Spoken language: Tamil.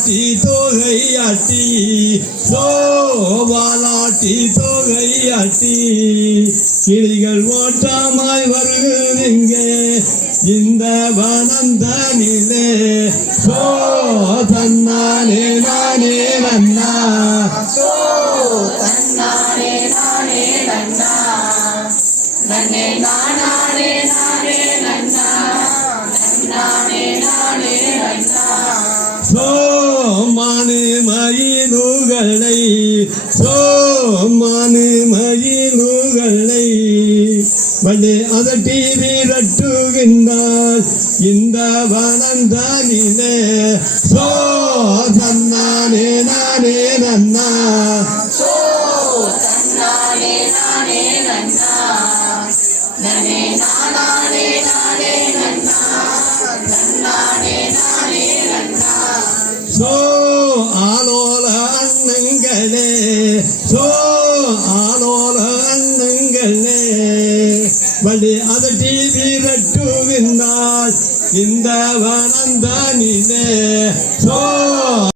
வாலாட்டி தொகையாட்டி சோ வாலாட்டி தொகையாட்டி கிளிகள் ஓட்டமாய் வருகிறீங்க இந்த வனந்தனிலே சோ தன்னானே நானே நன்னா. சோ தன்னானே நானே நன்னா. நன்னே நானே சோமானு மயிலுகளை வள்ளி அதட்டி விரட்டுகின்றார். இந்த வனந்தனிலே சோ தன்னானே நானே நன்னா. சோ தன்னானே நானே நன்னா நானே நன்னா. நன்னானே நானே நன்னா. சோ அண்ணங்களே சோ ஆலோல அண்ணங்களே வழி அதட்டி விரட்டுகின்றார் இந்த வனந்தனிலே. சோ